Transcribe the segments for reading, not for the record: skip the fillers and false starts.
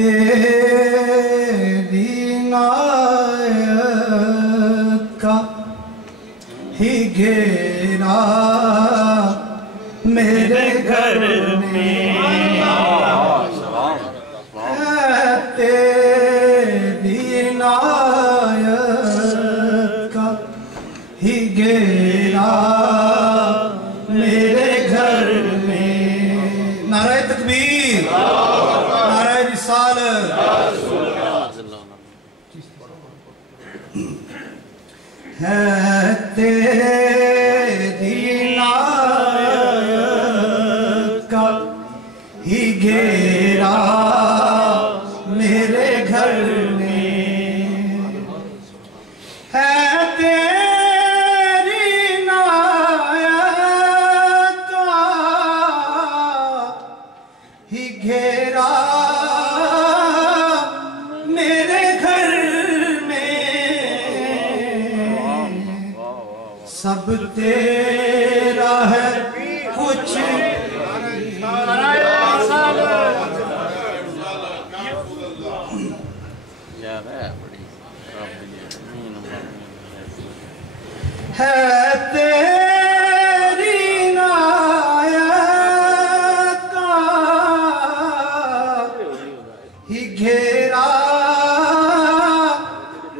तेरी नायत का ही घेरा मेरे घर में, तेरी नायत का ही घेरा मेरे घर में। नारे तकबीर, नारे रिसालत। है तेरी नायत का ही घेरा मेरे घर में, है तेरी नायत का ही घेरा मेरे घर में। सब तेरा है कुछ है तेरी नायत का ही घेरा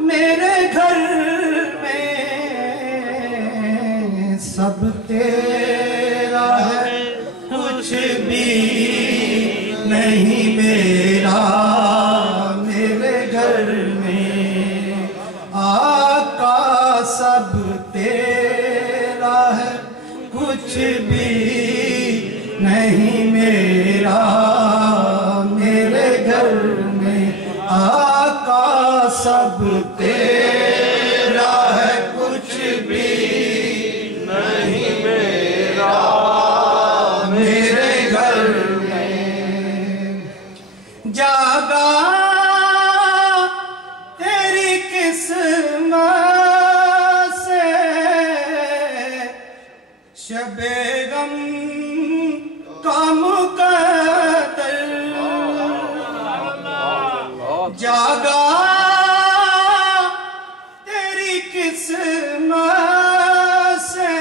मेरे घर में। सब तेरा है कुछ भी नहीं मेरा मेरे घर में। आका सब तेरा है कुछ भी नहीं मेरा मेरे घर में। आका सब तेरा है कुछ भी नहीं मेरा मेरे घर में। जागा तेरी किस्मत से शबे गम का मुक़द्दर। जागा तेरी किस्मत से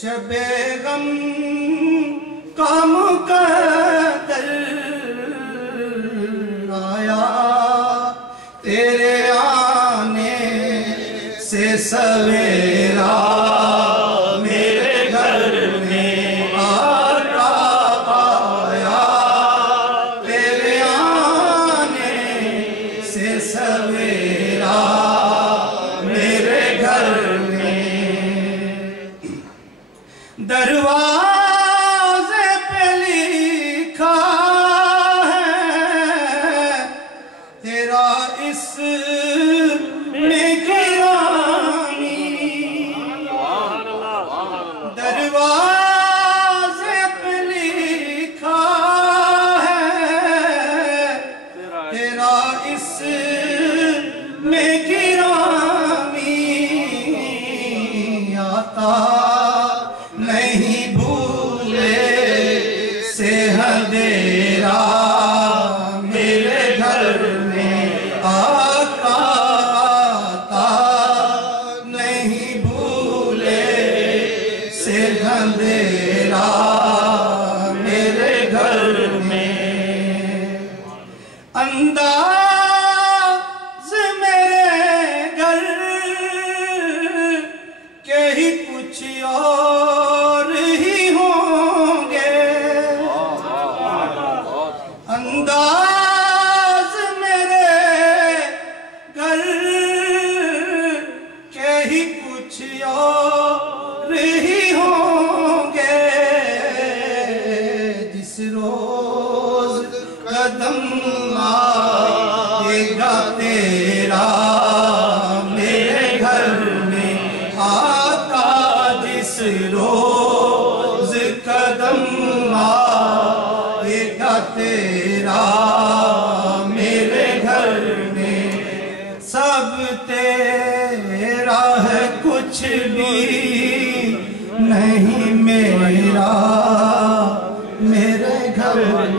शबे गम का मुक़द्दर। आया तेरे आने से सवेरा मेरे घर में। आका आया तेरे आने से सवेरा मेरे घर में। दरवाजे पे लिखा है तेरा इसमें गिरानी। दरवाजे पे लिखा है तेरा इसमें गिरानी। आता नहीं भूले से अंधेरा मेरे घर में। आका आता नहीं भूले से अंधेरा मेरे घर में। अंदाज मेरे घर के ही कुछ और ही होंगे। अंदाज मेरे घर के ही कुछ और ही होंगे। जिस रोज कदम आएगा तेरा मेरे घर में। आका जिस रोज कदम आएगा तेरा मेरे घर में। सब तेरा है कुछ भी नहीं मेरा मेरे घर में।